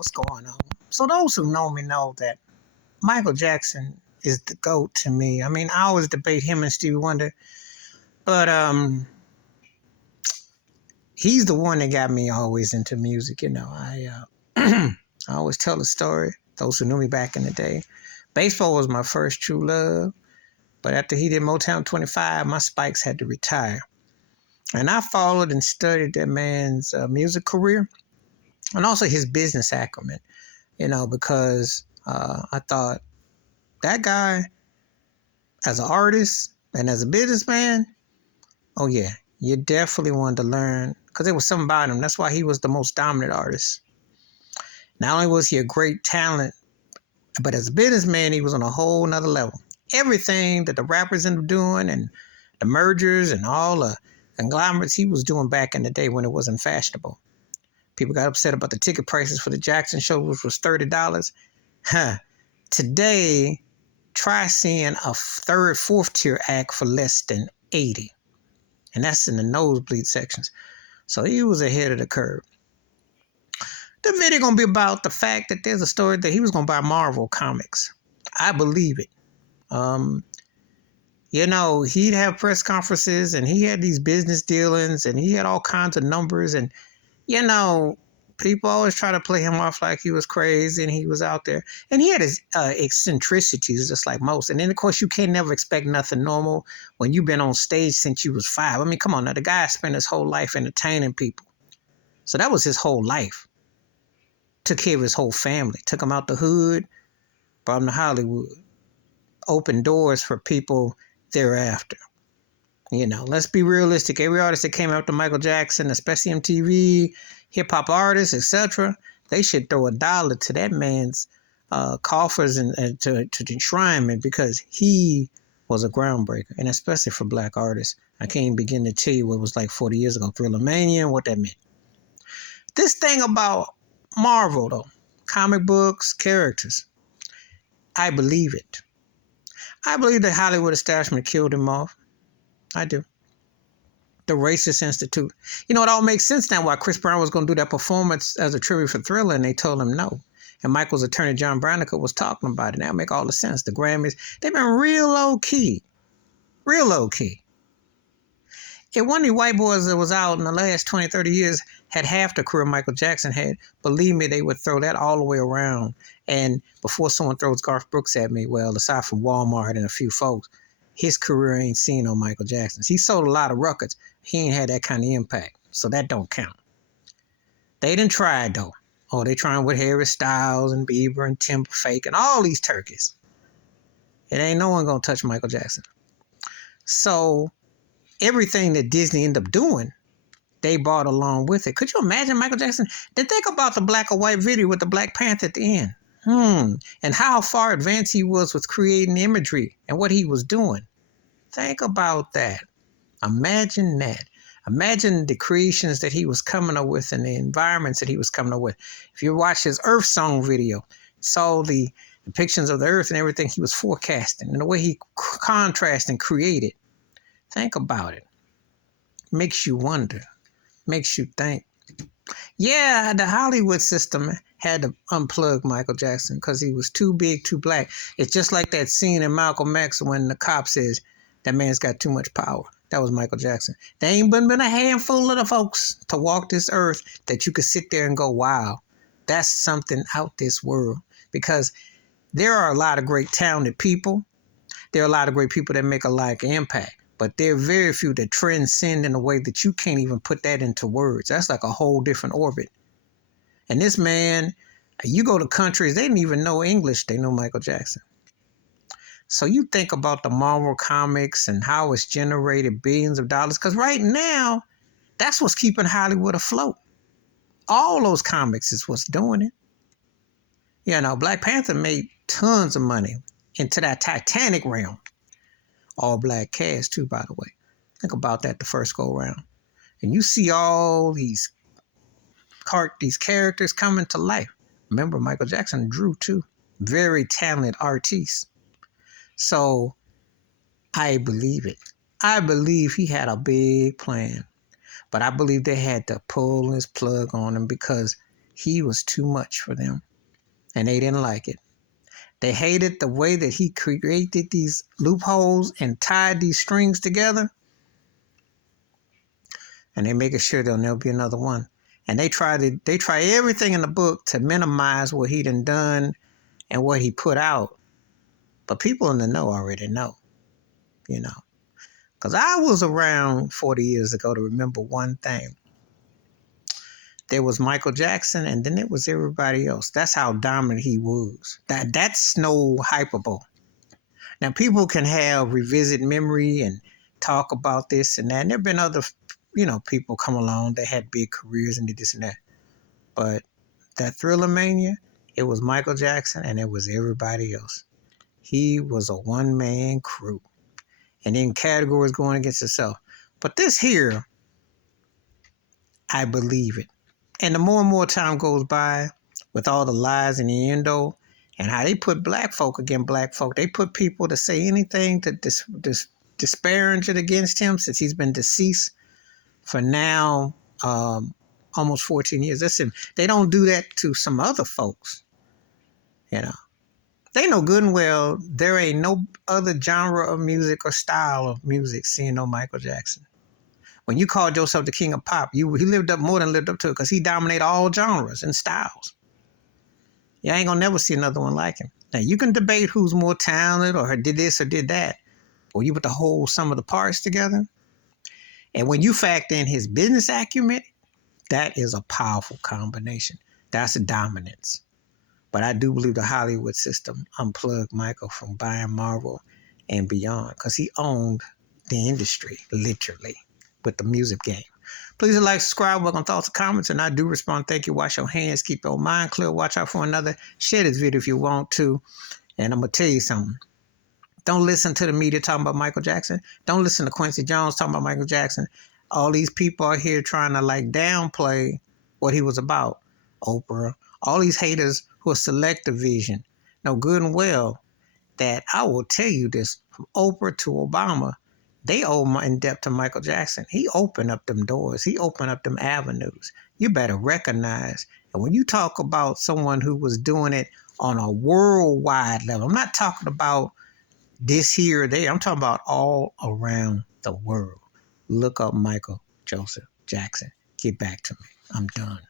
what's going on? So those who know me know that Michael Jackson is the GOAT to me. I mean, I always debate him and Stevie Wonder, but he's the one that got me always into music. I always tell the story. Those who knew me back in the day, baseball was my first true love. But after he did Motown 25, my Spikes had to retire. And I followed and studied that man's music career and also his business acumen, because I thought that guy, as an artist and as a businessman, oh yeah, you definitely wanted to learn because there was something about him. That's why he was the most dominant artist. Not only was he a great talent, but as a businessman, he was on a whole nother level. Everything that the rappers ended up doing and the mergers and all the conglomerates he was doing back in the day when it wasn't fashionable. People got upset about the ticket prices for the Jackson show, which was $30. Today, try seeing a third, fourth tier act for less than $80. And that's in the nosebleed sections. So he was ahead of the curve. The video going to be about the fact that there's a story that he was going to buy Marvel Comics. I believe it. He'd have press conferences and he had these business dealings and he had all kinds of numbers. And, people always try to play him off like he was crazy and he was out there. And he had his eccentricities just like most. And then, of course, you can't never expect nothing normal when you've been on stage since you was 5. I mean, come on now. The guy spent his whole life entertaining people. So that was his whole life. Took care of his whole family. Took him out the hood. Brought him to Hollywood. Opened doors for people thereafter. Let's be realistic. Every artist that came after Michael Jackson, especially MTV, hip-hop artists, etc., they should throw $1 to that man's coffers and to enshrinement because he was a groundbreaker, and especially for black artists. I can't even begin to tell you what it was like 40 years ago, Thriller Mania, and what that meant. This thing about Marvel, though, comic books, characters, I believe it. I believe the Hollywood establishment killed him off. I do. The Racist Institute. It all makes sense now why Chris Brown was going to do that performance as a tribute for Thriller, and they told him no. And Michael's attorney, John Branico, was talking about it. That make all the sense. The Grammys, they've been real low-key. Real low-key. If one of the white boys that was out in the last 20, 30 years had half the career Michael Jackson had, believe me, they would throw that all the way around. And before someone throws Garth Brooks at me, well, aside from Walmart and a few folks, his career ain't seen no Michael Jackson's. He sold a lot of records. He ain't had that kind of impact. So that don't count. They didn't try it, though. Oh, they trying with Harry Styles and Bieber and Timberlake and all these turkeys. It ain't no one going to touch Michael Jackson. So everything that Disney ended up doing, they brought along with it. Could you imagine Michael Jackson? Then think about the black or white video with the Black Panther at the end. And how far advanced he was with creating imagery and what he was doing. Think about that. Imagine that. Imagine the creations that he was coming up with and the environments that he was coming up with. If you watch his Earth Song video, saw the depictions of the Earth and everything he was forecasting and the way he contrasted and created. Think about it. Makes you wonder. Makes you think. Yeah, the Hollywood system had to unplug Michael Jackson because he was too big, too black. It's just like that scene in Malcolm X when the cop says, that man's got too much power. That was Michael Jackson. There ain't been a handful of the folks to walk this earth that you could sit there and go, wow, that's something out this world. Because there are a lot of great talented people. There are a lot of great people that make a lot of impact. But there are very few that transcend in a way that you can't even put that into words. That's like a whole different orbit. And this man, you go to countries, they didn't even know English. They know Michael Jackson. So you think about the Marvel comics and how it's generated billions of dollars. Because right now, that's what's keeping Hollywood afloat. All those comics is what's doing it. Black Panther made tons of money into that Titanic realm. All black cast too, by the way. Think about that the first go around. And you see all these characters coming to life. Remember, Michael Jackson drew too. Very talented artiste. So I believe it. I believe he had a big plan. But I believe they had to pull his plug on him because he was too much for them, and they didn't like it. They hated the way that he created these loopholes and tied these strings together, and they're making sure there'll never be another one. And they try everything in the book to minimize what he done and what he put out. But people in the know already know, you know. Because I was around 40 years ago to remember one thing. There was Michael Jackson, and then it was everybody else. That's how dominant he was. That's no hyperbole. Now, people can have revisit memory and talk about this and that. And there have been other, people come along that had big careers and did this and that. But that Thriller Mania, it was Michael Jackson and it was everybody else. He was a one-man crew. And then categories going against itself. But this here, I believe it. And the more and more time goes by, with all the lies and the endo, and how they put black folk against black folk, they put people to say anything to disparage it against him since he's been deceased for now almost 14 years. Listen, they don't do that to some other folks. They know good and well there ain't no other genre of music or style of music seeing no Michael Jackson. When you called yourself the king of pop, he lived up more than lived up to it because he dominated all genres and styles. You ain't gonna never see another one like him. Now you can debate who's more talented or did this or did that, or you put the whole sum of the parts together. And when you factor in his business acumen, that is a powerful combination. That's a dominance. But I do believe the Hollywood system unplugged Michael from buying Marvel and beyond because he owned the industry, literally, with the music game. Please like, subscribe, welcome thoughts and comments, and I do respond. Thank you. Wash your hands. Keep your mind clear. Watch out for another. Share this video if you want to. And I'm going to tell you something. Don't listen to the media talking about Michael Jackson. Don't listen to Quincy Jones talking about Michael Jackson. All these people are here trying to downplay what he was about. Oprah. All these haters who are selective vision know good and well that I will tell you this, from Oprah to Obama, they owe in debt to Michael Jackson. He opened up them doors. He opened up them avenues. You better recognize. And when you talk about someone who was doing it on a worldwide level, I'm not talking about this here or there. I'm talking about all around the world. Look up Michael Joseph Jackson. Get back to me. I'm done.